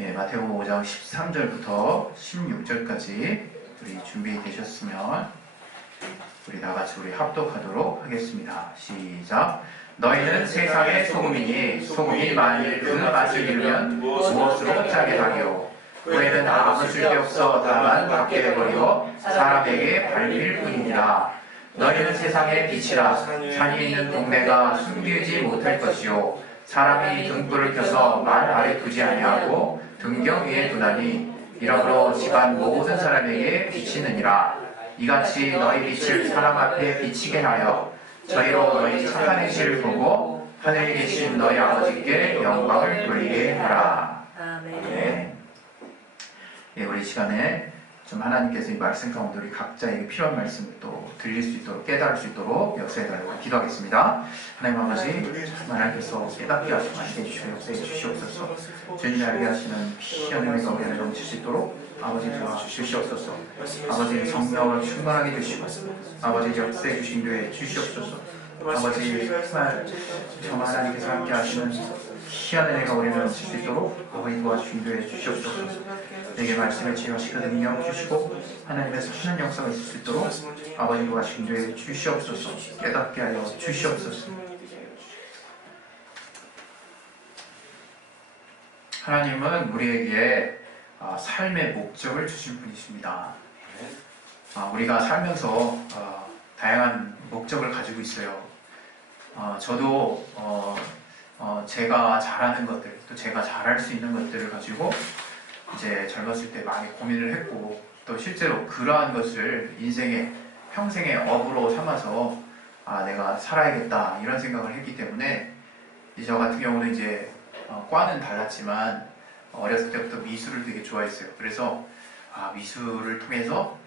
예, 마태복음 5장 13절부터 16절까지 우리 준비되셨으면 우리 다같이 우리 합독하도록 하겠습니다. 시작. 너희는 세상의 소금이니 소금이 만일 그 맛을 잃으면 무엇으로 짜게 하리요. 후에는 아무 쓸데없어 다만 밖에 내버려 사람에게 발릴 뿐이니라. 너희는 세상의 빛이라. 산이 있는 동네가 숨기지 못할 것이요 사람이 등불을 켜서 말 아래 두지 아니하고 등경 위에 두나니 이러므로 집안 모든 사람에게 비치느니라. 이같이 너희 빛을 사람 앞에 비치게 하여 저희로 너희 착한 행실을 보고 하늘에 계신 너희 아버지께 영광을 돌리게 하라. 아멘. 예, 우리 시간에 좀 하나님께서 이 말씀 가운데 우리 각자에게 필요한 말씀을 또 들릴 수 있도록 깨달을 수 있도록 역사해달라고 기도하겠습니다. 하나님 아버지, 하나님께서 깨닫게 하시고 안게 해주시고 역사해 주시옵소서. 주님이 알게 하시는 피하는 은혜가 우리를 넘칠 수 있도록 아버지 도와주시옵소서. 아버지 성령을 충만하게 주시고 아버지 역사해 주신 교회 주시옵소서. 아버지 정말 하나님께서 함께 하시는 희한 은혜가 우리를 넘칠 수 있도록 아버지 도와주신 교회 주시옵소서. 내게 말씀을 지어시고 능력 주시고 하나님의 선한 역사가 있을 수 있도록 아버지 도와주신 교회 주시옵소서. 깨닫게 하여 주시옵소서. 하나님은 우리에게 삶의 목적을 주신 분이십니다. 우리가 살면서 다양한 목적을 가지고 있어요. 저도 제가 잘하는 것들, 또 제가 잘할 수 있는 것들을 가지고 이제 젊었을 때 많이 고민을 했고, 또 실제로 그러한 것을 인생의 평생의 업으로 삼아서 내가 살아야겠다 이런 생각을 했기 때문에 저 같은 경우는 이제 과는 달랐지만 어렸을 때부터 미술을 되게 좋아했어요. 그래서 미술을 통해서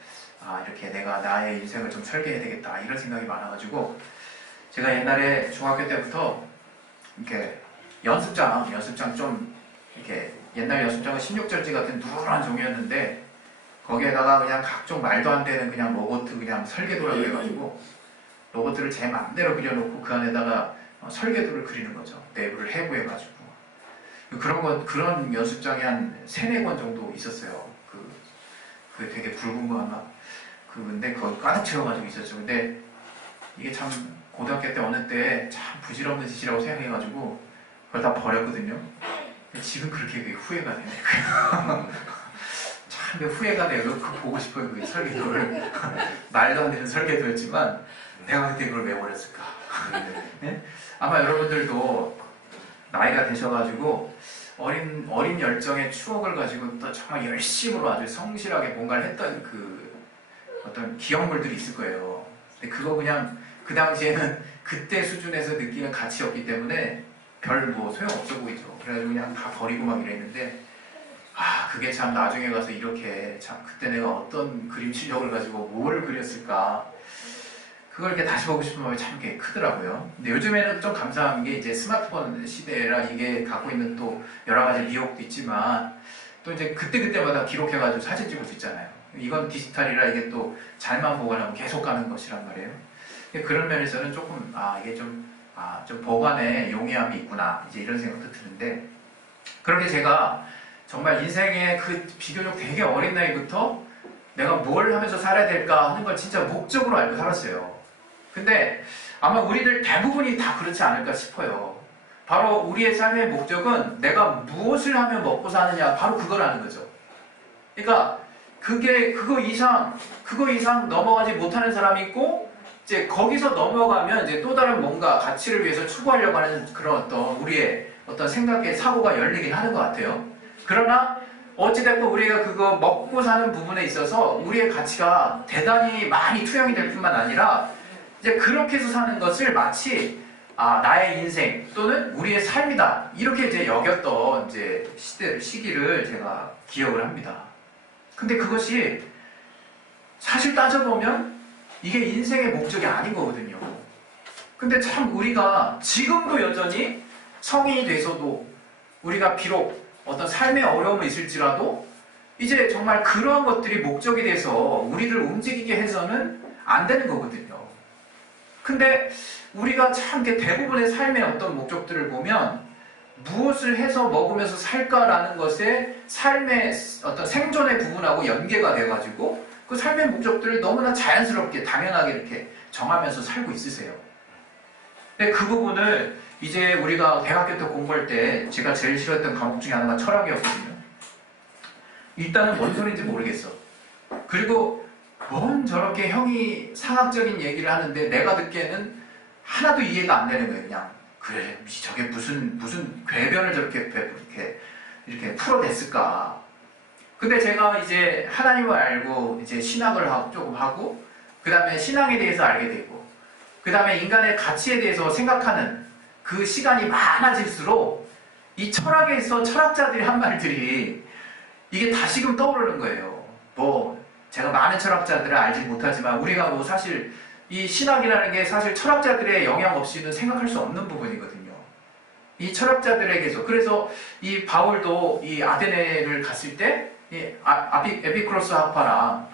이렇게 내가 나의 인생을 좀 설계해야 되겠다 이런 생각이 많아가지고 제가 옛날에 중학교 때부터 이렇게 연습장 좀 이렇게 옛날 연습장은 16절지 같은 누런 종이었는데 거기에다가 그냥 각종 말도 안 되는 그냥 로봇 그냥 설계도라고 그래가지고 로봇을 제 마음대로 그려놓고 그 안에다가 설계도를 그리는 거죠. 내부를 해부해가지고 그런 연습장이 한 3-4권 정도 있었어요. 그 되게 붉은 거 하나 근데 그거 가득 채워가지고 있었죠. 근데 이게 참 고등학교 때 어느 때 참 부질없는 짓이라고 생각해가지고 그걸 다 버렸거든요. 지금 그렇게 후회가 되네. 참 후회가 돼요. 그거 보고 싶어요. 그 설계도를. 말도 안 되는 설계도였지만 내가 그때 그걸 왜 버렸을까. 네? 아마 여러분들도 나이가 되셔가지고 어린 열정의 추억을 가지고 또 정말 열심으로 아주 성실하게 뭔가를 했던 그 어떤 기억물들이 있을 거예요. 근데 그거 그냥 그 당시에는 그때 수준에서 느끼는 가치 없기 때문에 별 소용없어 보이죠. 그래가지고 그냥 다 버리고 막 이랬는데 그게 참 나중에 가서 이렇게 참 그때 내가 어떤 그림 실력을 가지고 뭘 그렸을까 그걸 이렇게 다시 보고 싶은 마음이 참 크더라고요. 근데 요즘에는 좀 감사한 게 이제 스마트폰 시대라 이게 갖고 있는 또 여러 가지 미혹도 있지만 또 이제 그때그때마다 기록해가지고 사진 찍을 수 있잖아요. 이건 디지털이라 이게 또 잘만 보관하면 계속 가는 것이란 말이에요. 그런 면에서는 조금 이게 좀 보관에 용이함이 있구나 이제 이런 생각도 드는데 그렇게 제가 정말 인생의 그 비교적 되게 어린 나이부터 내가 뭘 하면서 살아야 될까 하는 걸 진짜 목적으로 알고 살았어요. 근데 아마 우리들 대부분이 다 그렇지 않을까 싶어요. 바로 우리의 삶의 목적은 내가 무엇을 하면 먹고 사느냐 바로 그거라는 거죠. 그러니까 그거 이상 넘어가지 못하는 사람이 있고 이제 거기서 넘어가면 이제 또 다른 뭔가 가치를 위해서 추구하려고 하는 그런 어떤 우리의 어떤 생각의 사고가 열리긴 하는 것 같아요. 그러나 어찌됐건 우리가 그거 먹고 사는 부분에 있어서 우리의 가치가 대단히 많이 투영이 될 뿐만 아니라 이제 그렇게 해서 사는 것을 마치 나의 인생 또는 우리의 삶이다 이렇게 이제 여겼던 이제 시기를 제가 기억을 합니다. 근데 그것이 사실 따져보면 이게 인생의 목적이 아닌 거거든요. 근데 참 우리가 지금도 여전히 성인이 돼서도 우리가 비록 어떤 삶의 어려움이 있을지라도 이제 정말 그러한 것들이 목적이 돼서 우리를 움직이게 해서는 안 되는 거거든요. 근데 우리가 참 대부분의 삶의 어떤 목적들을 보면 무엇을 해서 먹으면서 살까라는 것에 삶의 어떤 생존의 부분하고 연계가 돼가지고 그 삶의 목적들을 너무나 자연스럽게 당연하게 이렇게 정하면서 살고 있으세요. 근데 그 부분을 이제 우리가 대학교 때 공부할 때 제가 제일 싫어했던 과목 중에 하나가 철학이었거든요. 일단은 뭔 소리인지 모르겠어. 그리고 뭔 저렇게 형이 상학적인 얘기를 하는데 내가 듣기에는 하나도 이해가 안 되는 거예요. 그냥 그래 저게 무슨 궤변을 저렇게 이렇게 풀어냈을까. 근데 제가 이제 하나님을 알고 이제 신학을 조금 하고 그 다음에 신앙에 대해서 알게 되고 그 다음에 인간의 가치에 대해서 생각하는 그 시간이 많아질수록 이 철학에서 철학자들이 한 말들이 이게 다시금 떠오르는 거예요. 뭐 제가 많은 철학자들을 알지 못하지만 우리가 뭐 사실 이 신학이라는 게 사실 철학자들의 영향 없이는 생각할 수 없는 부분이거든요. 이 철학자들에게서 그래서 이 바울도 이 아테네를 갔을 때 이 에피쿠로스 학파랑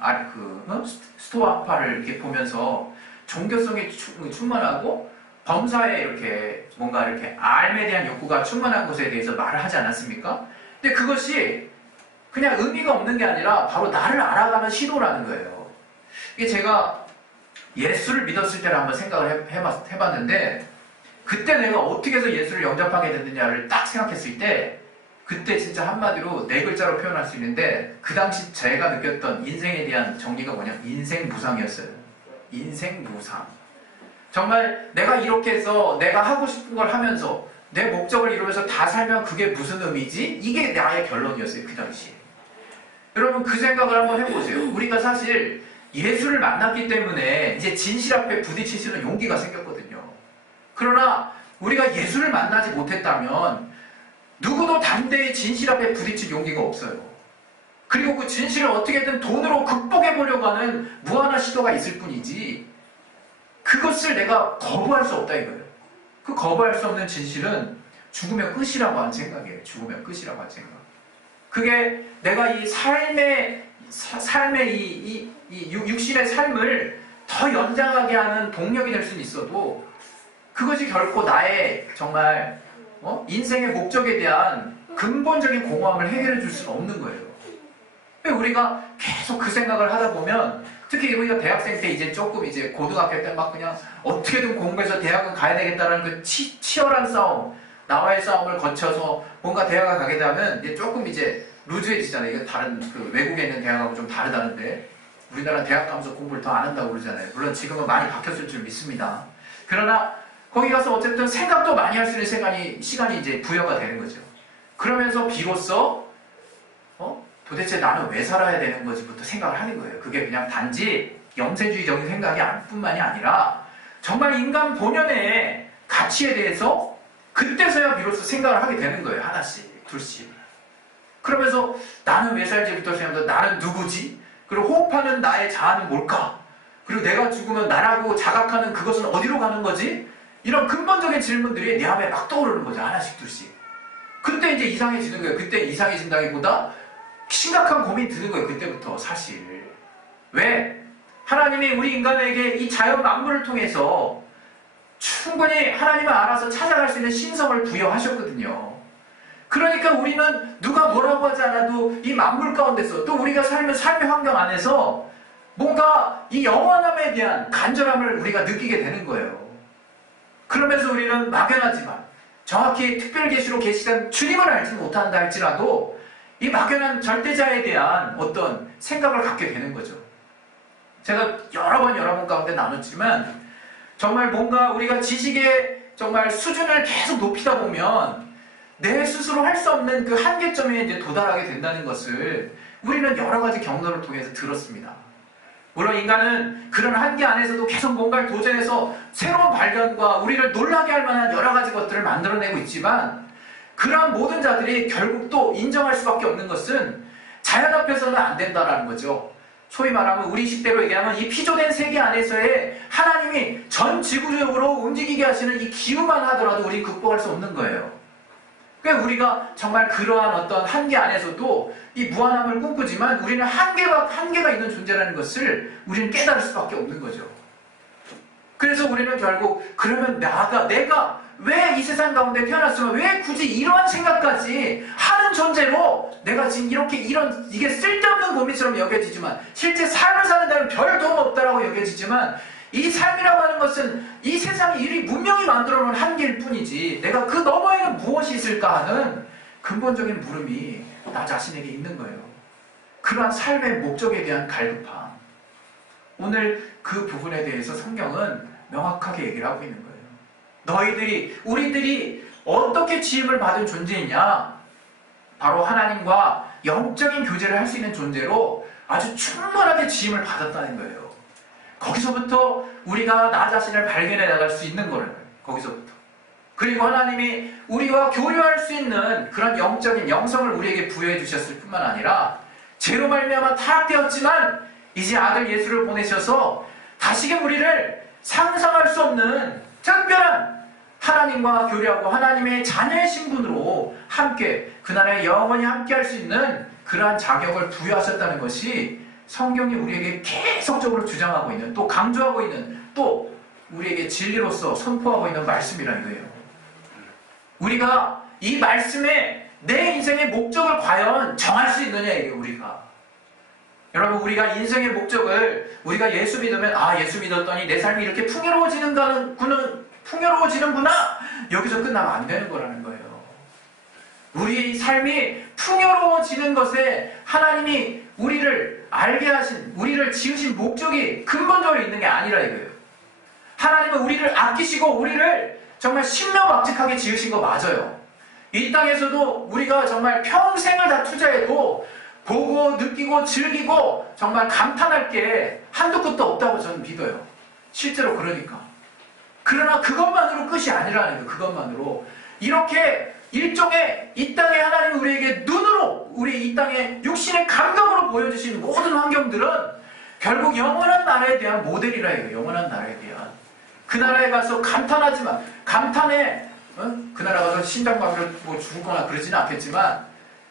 스토아 학파를 이렇게 보면서 종교성이 충만하고 범사에 이렇게 뭔가 이렇게 알에 대한 욕구가 충만한 것에 대해서 말을 하지 않았습니까? 근데 그것이 그냥 의미가 없는 게 아니라 바로 나를 알아가는 시도라는 거예요. 이게 제가 예수를 믿었을 때를 한번 생각을 해봤는데 그때 내가 어떻게 해서 예수를 영접하게 됐느냐를 딱 생각했을 때 그때 진짜 한마디로 4글자로 표현할 수 있는데 그 당시 제가 느꼈던 인생에 대한 정리가 뭐냐면 인생무상이었어요. 인생무상. 정말 내가 이렇게 해서 내가 하고 싶은 걸 하면서 내 목적을 이루면서 다 살면 그게 무슨 의미지? 이게 나의 결론이었어요. 그 당시에. 여러분 그 생각을 한번 해보세요. 우리가 사실 예수를 만났기 때문에 이제 진실 앞에 부딪힐 수 있는 용기가 생겼거든요. 그러나 우리가 예수를 만나지 못했다면 누구도 담대히 진실 앞에 부딪힐 용기가 없어요. 그리고 그 진실을 어떻게든 돈으로 극복해보려고 하는 무한한 시도가 있을 뿐이지 그것을 내가 거부할 수 없다 이거예요. 그 거부할 수 없는 진실은 죽으면 끝이라고 하는 생각이에요. 죽으면 끝이라고 하는 생각. 그게 내가 이 삶의 이 육신의 삶을 더 연장하게 하는 동력이 될 수는 있어도 그것이 결코 나의 정말 인생의 목적에 대한 근본적인 공허함을 해결해 줄 수는 없는 거예요. 우리가 계속 그 생각을 하다 보면 특히 우리가 대학생 때 이제 조금 이제 고등학교 때 막 그냥 어떻게든 공부해서 대학은 가야 되겠다는 그 치열한 싸움, 나와의 싸움을 거쳐서 뭔가 대학을 가게 되면 이제 조금 이제 루즈해지잖아요. 이게 다른 그 외국에 있는 대학하고 좀 다르다는데 우리나라 대학 가면서 공부를 더 안 한다고 그러잖아요. 물론 지금은 많이 바뀌었을 줄 믿습니다. 그러나 거기 가서 어쨌든 생각도 많이 할 수 있는 시간이 이제 부여가 되는 거죠. 그러면서 비로소 도대체 나는 왜 살아야 되는 거지부터 생각을 하는 거예요. 그게 그냥 단지 영세주의적인 생각이 뿐만이 아니라 정말 인간 본연의 가치에 대해서 그때서야 비로소 생각을 하게 되는 거예요. 하나씩, 둘씩. 그러면서 나는 왜 살지부터 생각하면서 나는 누구지? 그리고 호흡하는 나의 자아는 뭘까? 그리고 내가 죽으면 나라고 자각하는 그것은 어디로 가는 거지? 이런 근본적인 질문들이 내 안에 막 떠오르는 거죠. 하나씩 둘씩. 그때 이제 이상해지는 거예요. 그때 이상해진다기보다 심각한 고민이 드는 거예요. 그때부터 사실. 왜? 하나님이 우리 인간에게 이 자연 만물을 통해서 충분히 하나님을 알아서 찾아갈 수 있는 신성을 부여하셨거든요. 그러니까 우리는 누가 뭐라고 하지 않아도 이 만물 가운데서 또 우리가 삶의 환경 안에서 뭔가 이 영원함에 대한 간절함을 우리가 느끼게 되는 거예요. 그러면서 우리는 막연하지만 정확히 특별계시로 계시된 주님을 알지 못한다 할지라도 이 막연한 절대자에 대한 어떤 생각을 갖게 되는 거죠. 제가 여러 번 가운데 나눴지만 정말 뭔가 우리가 지식의 정말 수준을 계속 높이다 보면 내 스스로 할 수 없는 그 한계점에 이제 도달하게 된다는 것을 우리는 여러 가지 경로를 통해서 들었습니다. 물론 인간은 그런 한계 안에서도 계속 뭔가를 도전해서 새로운 발견과 우리를 놀라게 할 만한 여러 가지 것들을 만들어내고 있지만 그러한 모든 자들이 결국 또 인정할 수밖에 없는 것은 자연 앞에서는 안 된다는 거죠. 소위 말하면 우리 식대로 얘기하면 이 피조된 세계 안에서의 하나님이 전 지구적으로 움직이게 하시는 이 기후만 하더라도 우리는 극복할 수 없는 거예요. 그러니까 우리가 정말 그러한 어떤 한계 안에서도 이 무한함을 꿈꾸지만 우리는 한계가 있는 존재라는 것을 우리는 깨달을 수밖에 없는 거죠. 그래서 우리는 결국 그러면 내가 왜 이 세상 가운데 태어났으면 왜 굳이 이러한 생각까지 하는 존재로 내가 지금 이렇게 이게 쓸데없는 고민처럼 여겨지지만 실제 삶을 사는 데는 별 도움 없다라고 여겨지지만 이 삶이라고 하는 것은 이 세상이 이리 문명이 만들어 놓은 한계일 뿐이지 내가 그 너머에는 무엇이 있을까 하는 근본적인 물음이 나 자신에게 있는 거예요. 그러한 삶의 목적에 대한 갈급함. 오늘 그 부분에 대해서 성경은 명확하게 얘기를 하고 있는 거예요. 우리들이 어떻게 지음을 받은 존재이냐? 바로 하나님과 영적인 교제를 할 수 있는 존재로 아주 충분하게 지음을 받았다는 거예요. 거기서부터 우리가 나 자신을 발견해 나갈 수 있는 거예요. 거기서부터. 그리고 하나님이 우리와 교류할 수 있는 그런 영적인 영성을 우리에게 부여해 주셨을 뿐만 아니라 죄로 말미암아 타락되었지만 이제 아들 예수를 보내셔서 다시금 우리를 상상할 수 없는 특별한 하나님과 교류하고 하나님의 자녀의 신분으로 함께 그날에 영원히 함께 할 수 있는 그러한 자격을 부여하셨다는 것이 성경이 우리에게 계속적으로 주장하고 있는 또 강조하고 있는 또 우리에게 진리로서 선포하고 있는 말씀이라는 거예요. 우리가 이 말씀에 내 인생의 목적을 과연 정할 수 있느냐 이게 우리가. 여러분 우리가 인생의 목적을 우리가 예수 믿으면 예수 믿었더니 내 삶이 이렇게 풍요로워지는구나 여기서 끝나면 안 되는 거라는 거예요. 우리 삶이 풍요로워지는 것에 하나님이 우리를 알게 하신 우리를 지으신 목적이 근본적으로 있는 게 아니라 이거예요. 하나님은 우리를 아끼시고 우리를 정말 신명박직하게 지으신 거 맞아요. 이 땅에서도 우리가 정말 평생을 다 투자해도 보고 느끼고 즐기고 정말 감탄할 게 한두 끝도 없다고 저는 믿어요. 실제로 그러니까. 그러나 그것만으로 끝이 아니라는 거예요. 그것만으로. 이렇게 일종의 이 땅에 하나님이 우리에게 눈으로 우리 이 땅에 육신의 감각으로 보여주신 모든 환경들은 결국 영원한 나라에 대한 모델이라 해요. 영원한 나라에 대한. 그 나라에 가서 감탄하지만 감탄에 그 나라 가서 심장마비로 죽거나 그러지는 않겠지만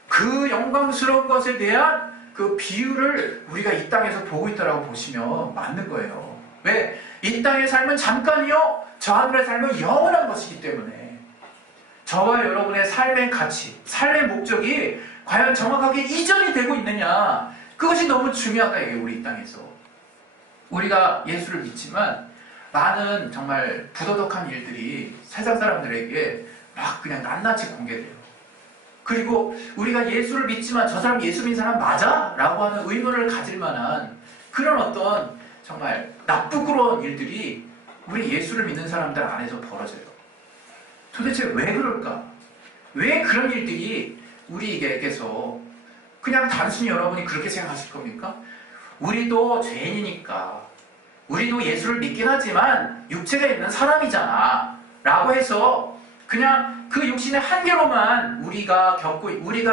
그 영광스러운 것에 대한 그 비유를 우리가 이 땅에서 보고 있다라고 보시면 맞는 거예요. 왜? 이 땅의 삶은 잠깐이요 저 하늘의 삶은 영원한 것이기 때문에 저와 여러분의 삶의 가치, 삶의 목적이 과연 정확하게 이전이 되고 있느냐 그것이 너무 중요하다 이게 우리 이 땅에서. 우리가 예수를 믿지만 많은 정말 부도덕한 일들이 세상 사람들에게 막 그냥 낱낱이 공개돼요. 그리고 우리가 예수를 믿지만 저 사람 예수 믿는 사람 맞아? 라고 하는 의문을 가질 만한 그런 어떤 정말 나쁘고러운 일들이 우리 예수를 믿는 사람들 안에서 벌어져요. 도대체 왜 그럴까? 왜 그런 일들이 우리에게서 그냥 단순히 여러분이 그렇게 생각하실 겁니까? 우리도 죄인이니까 우리도 예수를 믿긴 하지만 육체가 있는 사람이잖아 라고 해서 그냥 그 육신의 한계로만 우리가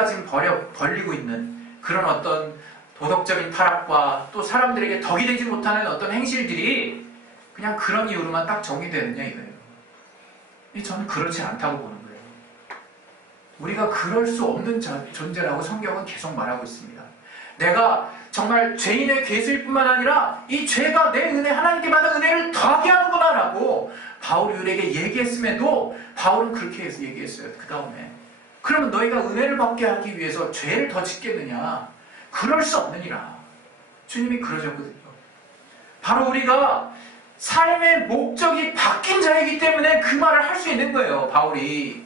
지금 벌리고 있는 그런 어떤 도덕적인 타락과 또 사람들에게 덕이 되지 못하는 어떤 행실들이 그냥 그런 이유로만 딱 정의되느냐 이거예요. 저는 그렇지 않다고 보는 거예요. 우리가 그럴 수 없는 존재라고 성경은 계속 말하고 있습니다. 내가 정말 죄인의 괴수일 뿐만 아니라 이 죄가 내 은혜, 하나님께 받은 은혜를 더하게 하는구나 라고 바울이 우리에게 얘기했음에도 바울은 그렇게 얘기했어요. 그 다음에 그러면 너희가 은혜를 받게 하기 위해서 죄를 더 짓겠느냐? 그럴 수 없느니라. 주님이 그러셨거든요. 바로 우리가 삶의 목적이 바뀐 자이기 때문에 그 말을 할 수 있는 거예요. 바울이.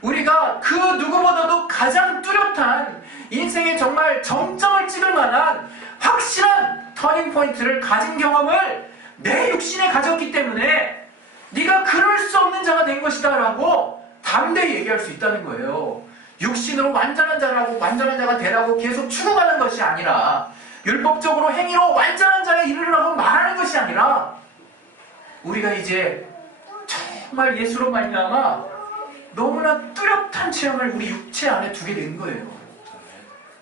우리가 그 누구보다도 가장 뚜렷한 인생에 정말 정점을 찍을 만한 확실한 터닝포인트를 가진 경험을 내 육신에 가졌기 때문에 네가 그럴 수 없는 자가 된 것이다 라고 담대히 얘기할 수 있다는 거예요. 육신으로 완전한 자가 되라고 계속 추구하는 것이 아니라 율법적으로 행위로 완전한 자에 이르르라고 말하는 것이 아니라 우리가 이제 정말 예수로 말미암아 너무나 뚜렷한 체험을 우리 육체 안에 두게 된 거예요.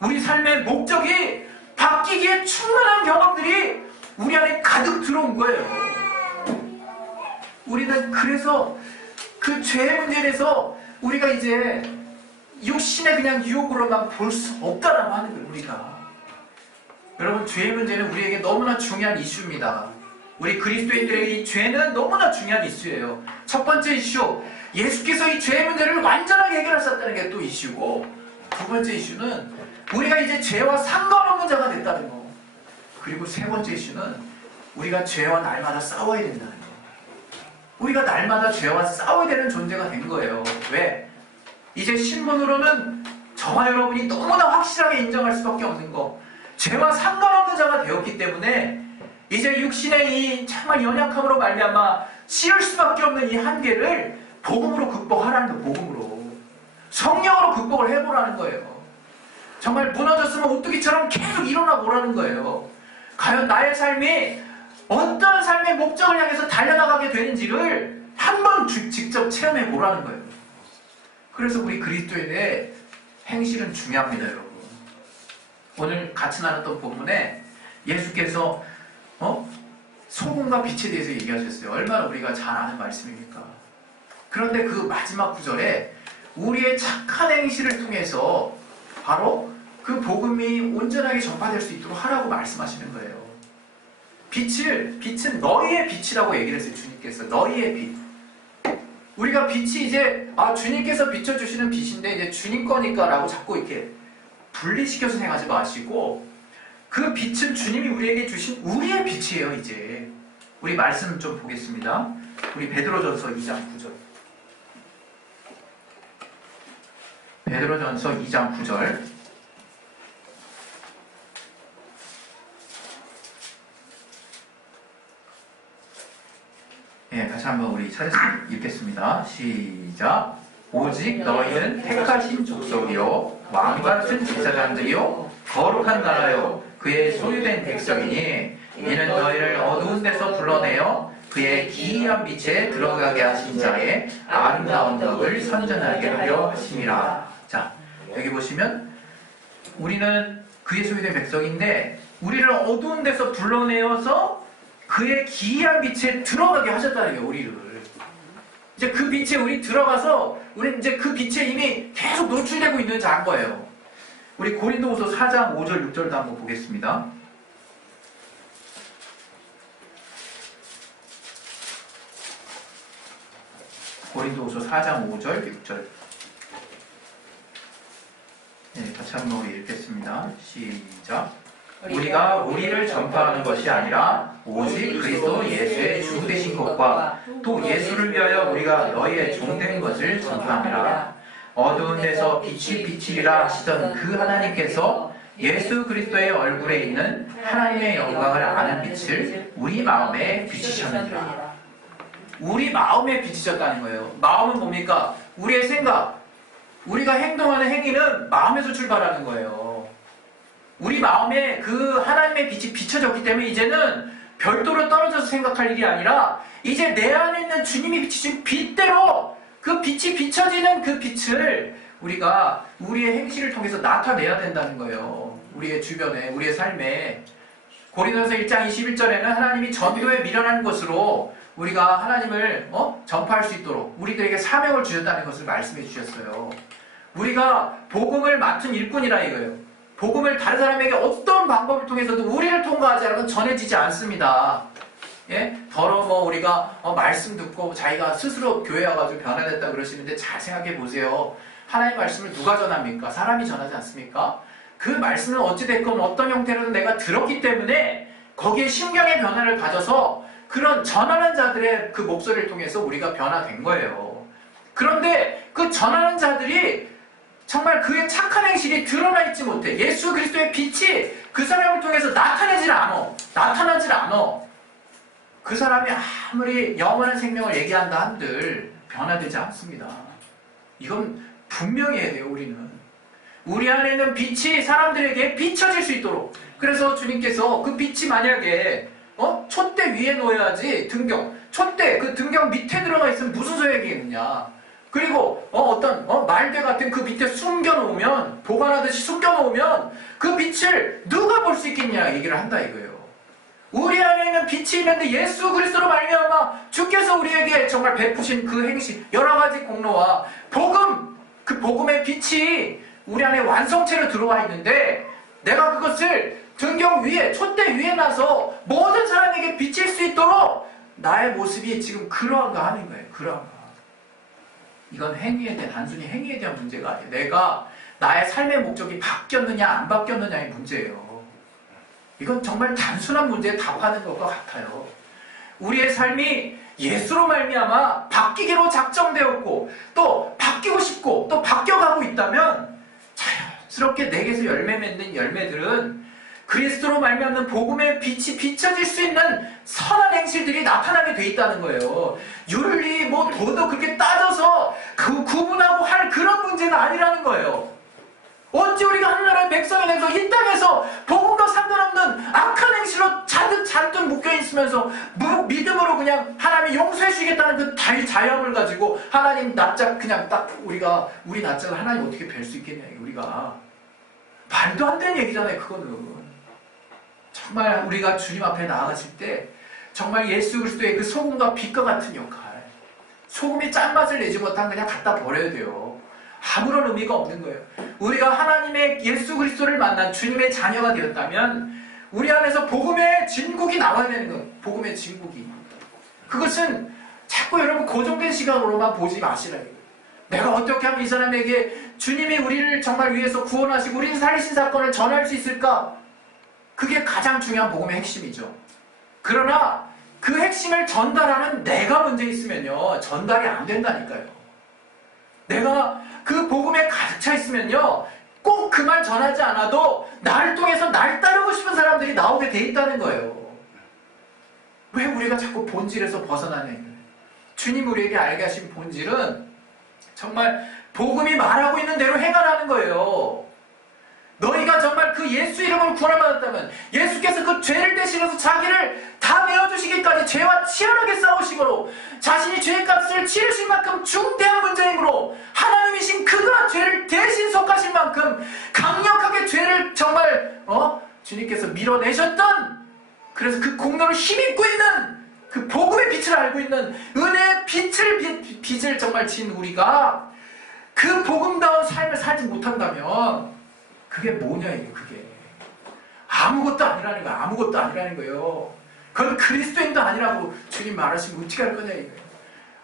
우리 삶의 목적이 바뀌기에 충분한 경험들이 우리 안에 가득 들어온 거예요. 우리는 그래서 그 죄의 문제에 대해서 우리가 이제 육신의 그냥 유혹으로만 볼 수 없다라고 하는 거예요. 우리가. 여러분 죄의 문제는 우리에게 너무나 중요한 이슈입니다. 우리 그리스도인들의 이 죄는 너무나 중요한 이슈예요. 첫 번째 이슈, 예수께서 이 죄의 문제를 완전하게 해결하셨다는 게 또 이슈고, 두 번째 이슈는 우리가 이제 죄와 상관없는 자가 됐다는 거. 그리고 세 번째 이슈는 우리가 죄와 날마다 싸워야 된다는 거. 우리가 날마다 죄와 싸워야 되는 존재가 된 거예요. 왜? 이제 신분으로는 저와 여러분이 너무나 확실하게 인정할 수밖에 없는 거. 죄와 상관없는 자가 되었기 때문에 이제 육신의 이 정말 연약함으로 말미암아 씌울 수밖에 없는 이 한계를 복음으로 극복하라는 거. 복음으로. 성령으로 극복을 해보라는 거예요. 정말 무너졌으면 오뚜기처럼 계속 일어나 보라는 거예요. 과연 나의 삶이 어떤 삶의 목적을 향해서 달려나가게 되는지를 한번 직접 체험해 보라는 거예요. 그래서 우리 그리스도인의 행실은 중요합니다, 여러분. 오늘 같이 나눴던 본문에 예수께서 소금과 빛에 대해서 얘기하셨어요. 얼마나 우리가 잘 아는 말씀입니까? 그런데 그 마지막 구절에 우리의 착한 행실을 통해서 바로 그 복음이 온전하게 전파될 수 있도록 하라고 말씀하시는 거예요. 빛은 너희의 빛이라고 얘기를 했어요. 주님께서 너희의 빛. 우리가 빛이 이제 주님께서 비춰주시는 빛인데 이제 주님 거니까 라고 자꾸 이렇게 분리시켜서 생각하지 마시고, 그 빛은 주님이 우리에게 주신 우리의 빛이에요. 이제 우리 말씀 좀 보겠습니다. 우리 베드로전서 2장 9절. 베드로전서 2장 9절. 다시 한번 우리 차례씩 읽겠습니다. 시작. 오직 너희는 택하신 족속이요 왕같은 제사장들이요 거룩한 나라요 그의 소유된 백성이니 이는 너희를 어두운 데서 불러내어 그의 기이한 빛에 들어가게 하신 자의 아름다운 덕을 선전하게 하려 하심이라. 자, 여기 보시면 우리는 그의 소유된 백성인데 우리를 어두운 데서 불러내어서 그의 기이한 빛에 들어가게 하셨다는 거예요. 우리를 이제 그 빛에 우리 들어가서 우리 이제 그 빛에 이미 계속 노출되고 있는 자인 거예요. 우리 고린도후서 4장 5절 6절도 한번 보겠습니다. 고린도후서 4장 5절 6절. 같이 한번 우리 읽겠습니다. 시작. 우리가 우리를 전파하는 것이 아니라 오직 그리스도 예수의 주 되신 것과 또 예수를 위하여 우리가 너희의 종 된 것을 전파하니라. 어두운 데서 빛이 비치리라 하시던 그 하나님께서 예수 그리스도의 얼굴에 있는 하나님의 영광을 아는 빛을 우리 마음에 비치셨느니라. 우리 마음에 비치셨다는 거예요. 마음은 뭡니까? 우리의 생각, 우리가 행동하는 행위는 마음에서 출발하는 거예요. 우리 마음에 그 하나님의 빛이 비춰졌기 때문에 이제는 별도로 떨어져서 생각할 일이 아니라 이제 내 안에 있는 주님이 비치신 빛대로 그 빛이 비춰지는 그 빛을 우리가 우리의 행실을 통해서 나타내야 된다는 거예요. 우리의 주변에, 우리의 삶에. 고린도서 1장 21절에는 하나님이 전도에 미련한 것으로 우리가 하나님을 전파할 수 있도록 우리들에게 사명을 주셨다는 것을 말씀해 주셨어요. 우리가 복음을 맡은 일꾼이라 이거예요. 복음을 다른 사람에게 어떤 방법을 통해서도 우리를 통과하지 않으면 전해지지 않습니다. 예? 더러 우리가 말씀 듣고 자기가 스스로 교회 와가지고 변화됐다 그러시는데 잘 생각해 보세요. 하나님의 말씀을 누가 전합니까? 사람이 전하지 않습니까? 그 말씀은 어찌됐건 어떤 형태로든 내가 들었기 때문에 거기에 심경의 변화를 가져서 그런 전하는 자들의 그 목소리를 통해서 우리가 변화된 거예요. 그런데 그 전하는 자들이 정말 그의 착한 행실이 드러나 있지 못해. 예수 그리스도의 빛이 그 사람을 통해서 나타나질 않아. 그 사람이 아무리 영원한 생명을 얘기한다 한들 변화되지 않습니다. 이건 분명히 해야 돼요. 우리 안에 있는 빛이 사람들에게 비춰질 수 있도록. 그래서 주님께서 그 빛이 만약에 촛대 위에 놓여야지 촛대 그 등경 밑에 들어가 있으면 무슨 소용이겠느냐. 그리고 어떤 말대 같은 그 밑에 숨겨놓으면, 보관하듯이 숨겨놓으면 그 빛을 누가 볼 수 있겠냐 얘기를 한다 이거예요. 우리 안에 있는 빛이 있는데 예수 그리스도로 말미암아 주께서 우리에게 정말 베푸신 그 행실, 여러 가지 공로와 복음, 그 복음의 빛이 우리 안에 완성체로 들어와 있는데 내가 그것을 등경 위에, 촛대 위에 놔서 모든 사람에게 비칠 수 있도록 나의 모습이 지금 그러한가 하는 거예요. 그러한가. 이건 행위에 대한, 단순히 행위에 대한 문제가 아니에요. 내가 나의 삶의 목적이 바뀌었느냐 안 바뀌었느냐의 문제예요. 이건 정말 단순한 문제에 답하는 것과 같아요. 우리의 삶이 예수로 말미암아 바뀌기로 작정되었고 또 바뀌고 싶고 또 바뀌어가고 있다면 자연스럽게 내게서 열매 맺는 열매들은 그리스도로 말미암는 복음의 빛이 비춰질 수 있는 선한 행실들이 나타나게 돼 있다는 거예요. 윤리, 도덕 그렇게 따져서 구분하고 할 그런 문제가 아니라는 거예요. 어찌 우리가 하늘나라의 백성이 되서 이 땅에서 복음과 상관없는 악한 행실로 잔뜩 묶여있으면서 믿음으로 그냥 하나님이 용서해 주시겠다는 그 자유함을 가지고 하나님 낯짝 그냥 딱 우리 낯짝을 하나님 어떻게 뵐 수 있겠냐. 우리가 말도 안 되는 얘기잖아요. 그거는 정말 우리가 주님 앞에 나아가실 때 정말 예수 그리스도의 그 소금과 빛과 같은 역할, 소금이 짠맛을 내지 못한 그냥 갖다 버려야 돼요. 아무런 의미가 없는 거예요. 우리가 하나님의 예수 그리스도를 만난 주님의 자녀가 되었다면 우리 안에서 복음의 진국이 나와야 되는 거예요. 복음의 진국이. 그것은 자꾸 여러분 고정된 시간으로만 보지 마시라요. 내가 어떻게 하면 이 사람에게 주님이 우리를 정말 위해서 구원하시고 우리를 살리신 사건을 전할 수 있을까? 그게 가장 중요한 복음의 핵심이죠. 그러나 그 핵심을 전달하는 내가 문제 있으면요 전달이 안 된다니까요. 내가 그 복음에 가득 차 있으면요 꼭 그 말 전하지 않아도 나를 통해서 날 따르고 싶은 사람들이 나오게 돼 있다는 거예요. 왜 우리가 자꾸 본질에서 벗어나냐. 주님 우리에게 알게 하신 본질은 정말 복음이 말하고 있는 대로 행하라는 거예요. 너희가 정말 그 예수 이름으로 구원을 받았다면 예수께서 그 죄를 대신해서 자기를 다 내어주시기까지 죄와 치열하게 싸우시므로 자신이 죄값을 치르실 만큼 중대한 문제이므로 하나님이신 그가 죄를 대신 속하실 만큼 강력하게 죄를 정말 주님께서 밀어내셨던, 그래서 그 공로를 힘입고 있는 그 복음의 빛을 알고 있는 은혜의 빛을 정말 진 우리가 그 복음다운 삶을 살지 못한다면 그게 뭐냐 이게. 그게 아무것도 아니라는 거야. 아무것도 아니라는 거예요. 그건 그리스도인도 아니라고 주님 말하시면 어떻게 할 거냐 이거예요.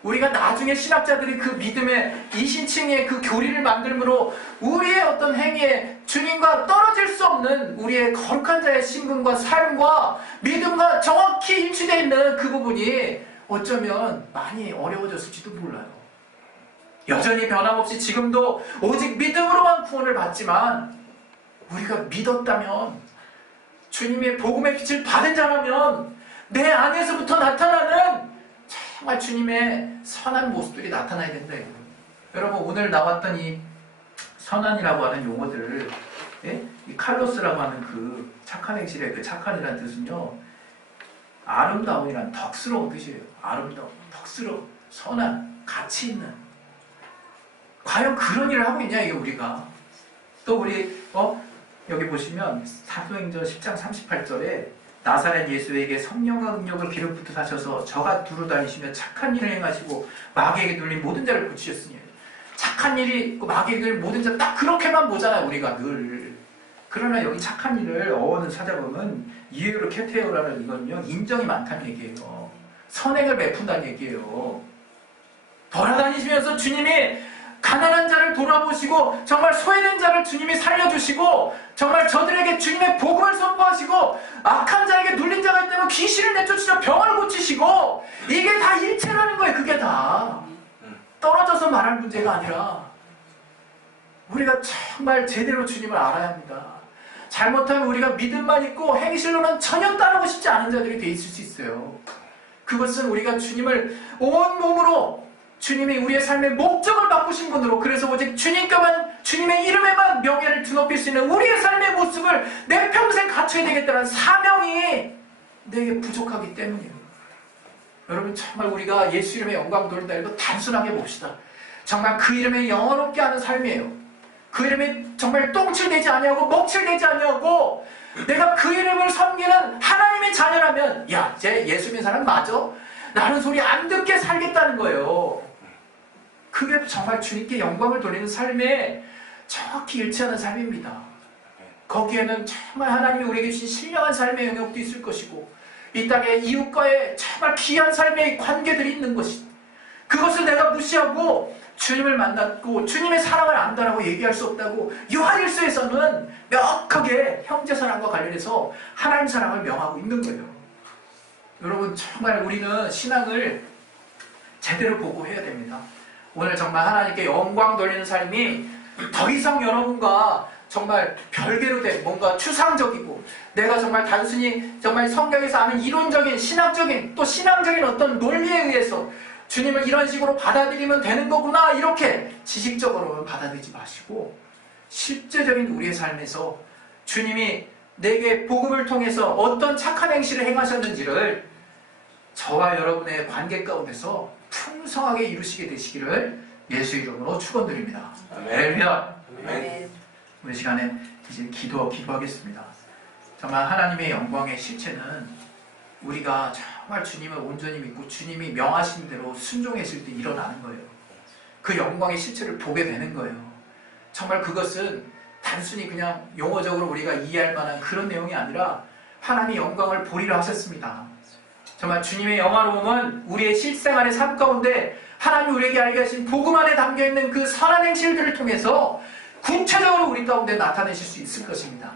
우리가 나중에 신학자들이 그 믿음의 이신층의 그 교리를 만들므로 우리의 어떤 행위에 주님과 떨어질 수 없는 우리의 거룩한 자의 신분과 삶과 믿음과 정확히 일치되어 있는 그 부분이 어쩌면 많이 어려워졌을지도 몰라요. 여전히 변함없이 지금도 오직 믿음으로만 구원을 받지만 우리가 믿었다면, 주님의 복음의 빛을 받은 자라면 내 안에서부터 나타나는 정말 주님의 선한 모습들이 나타나야 된다. 여러분 오늘 나왔던 이 선한이라고 하는 용어들, 이 칼로스라고 하는 그 착한 행실의 그 착한이라는 뜻은요 아름다움이란 덕스러운 뜻이에요. 아름다움, 덕스러운, 선한, 가치 있는. 과연 그런 일을 하고 있냐 이게 우리가. 또 우리 여기 보시면 사도행전 10장 38절에 나사렛 예수에게 성령과 능력을 기름부터 하셔서 저가 두루 다니시며 착한 일을 행하시고 마귀에게 눌린 모든 자를 고치셨으니. 착한 일이 있고 마귀에게 눌린 모든 자, 딱 그렇게만 보잖아요 우리가 늘. 그러나 여기 착한 일을 어원을 찾아보면 이에우르 케테오라는 이건요 인정이 많다는 얘기예요. 선행을 베푼다는 얘기예요. 돌아다니시면서 주님이 가난한 자를 돌아보시고 정말 소외된 자를 주님이 살려주시고 정말 저들에게 주님의 복음을 선포하시고 악한 자에게 눌린 자가 있다면 귀신을 내쫓으셔 병을 고치시고, 이게 다 일체라는 거예요. 그게 다 떨어져서 말할 문제가 아니라 우리가 정말 제대로 주님을 알아야 합니다. 잘못하면 우리가 믿음만 있고 행실로는 전혀 따르고 싶지 않은 자들이 돼 있을 수 있어요. 그것은 우리가 주님을 온 몸으로, 주님이 우리의 삶의 목적을 바꾸신 분으로, 그래서 오직 주님께만, 주님의 이름에만 명예를 드높일 수 있는 우리의 삶의 모습을 내 평생 갖춰야 되겠다는 사명이 내게 부족하기 때문이에요. 여러분 정말 우리가 예수 이름의 영광 돌린다 이거 단순하게 봅시다. 정말 그 이름에 영원롭게 하는 삶이에요. 그 이름에 정말 똥칠되지 아니하고 먹칠되지 아니하고 내가 그 이름을 섬기는 하나님의 자녀라면, 야, 쟤 예수 믿는 사람 맞아? 라는 소리 안 듣게 살겠다는 거예요. 그게 정말 주님께 영광을 돌리는 삶에 정확히 일치하는 삶입니다. 거기에는 정말 하나님이 우리에게 주신 신령한 삶의 영역도 있을 것이고 이 땅에 이웃과의 정말 귀한 삶의 관계들이 있는 것이, 그것을 내가 무시하고 주님을 만났고 주님의 사랑을 안다라고 얘기할 수 없다고 요한일서에서는 명확하게 형제사랑과 관련해서 하나님 사랑을 명하고 있는 거예요. 여러분, 정말 우리는 신앙을 제대로 보고 해야 됩니다. 오늘 정말 하나님께 영광 돌리는 삶이 더 이상 여러분과 정말 별개로 된 뭔가 추상적이고, 내가 정말 단순히 정말 성경에서 아는 이론적인 신학적인 또 신앙적인 어떤 논리에 의해서 주님을 이런 식으로 받아들이면 되는 거구나, 이렇게 지식적으로 받아들이지 마시고, 실제적인 우리의 삶에서 주님이 내게 복음을 통해서 어떤 착한 행실을 행하셨는지를 저와 여러분의 관계 가운데서 풍성하게 이루시게 되시기를 예수 이름으로 축원드립니다. 할렐루야. 우리 시간에 이제 기도하겠습니다. 정말 하나님의 영광의 실체는 우리가 정말 주님을 온전히 믿고 주님이 명하신 대로 순종했을 때 일어나는 거예요. 그 영광의 실체를 보게 되는 거예요. 정말 그것은 단순히 그냥 용어적으로 우리가 이해할 만한 그런 내용이 아니라 하나님의 영광을 보리라 하셨습니다. 정말 주님의 영화로움은 우리의 실생활의 삶 가운데 하나님이 우리에게 알게 하신 복음 안에 담겨있는 그 선한 행실들을 통해서 구체적으로 우리 가운데 나타내실 수 있을 것입니다.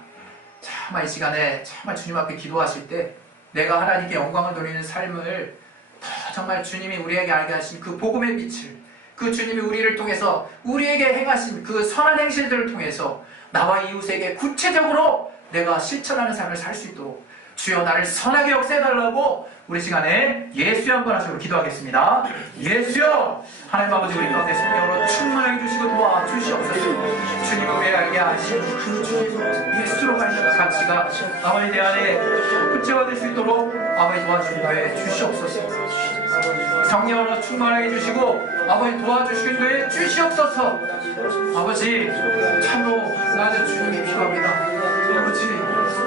정말 이 시간에 정말 주님 앞에 기도하실 때 내가 하나님께 영광을 돌리는 삶을 더 정말 주님이 우리에게 알게 하신 그 복음의 빛을, 그 주님이 우리를 통해서 우리에게 행하신 그 선한 행실들을 통해서 나와 이웃에게 구체적으로 내가 실천하는 삶을 살 수 있도록 주여 나를 선하게 역사해달라고 우리 시간에 예수여 한번 하시고 기도하겠습니다. 예수여, 하나님 아버지 우리 가운데 성령으로 충만하게 주시고 도와주시옵소서. 주님을 우리에게 알게 하신 그 주님 예수로 말미암아 가치가 아버지 내 안에 구체화될 수 있도록 아버지 도와주시게 주시옵소서. 성령으로 충만하게 주시고 아버지 도와주시게 주시옵소서. 아버지 참으로 나는 주님이 필요합니다. 아버지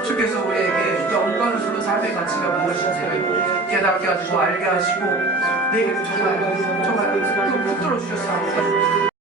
주께서 우리에게 영광을 주는 삶의 가치가 무엇인지를 깨닫게 하시고 알게 하시고 내게 정말 그 붙들어 주셨사옵니다.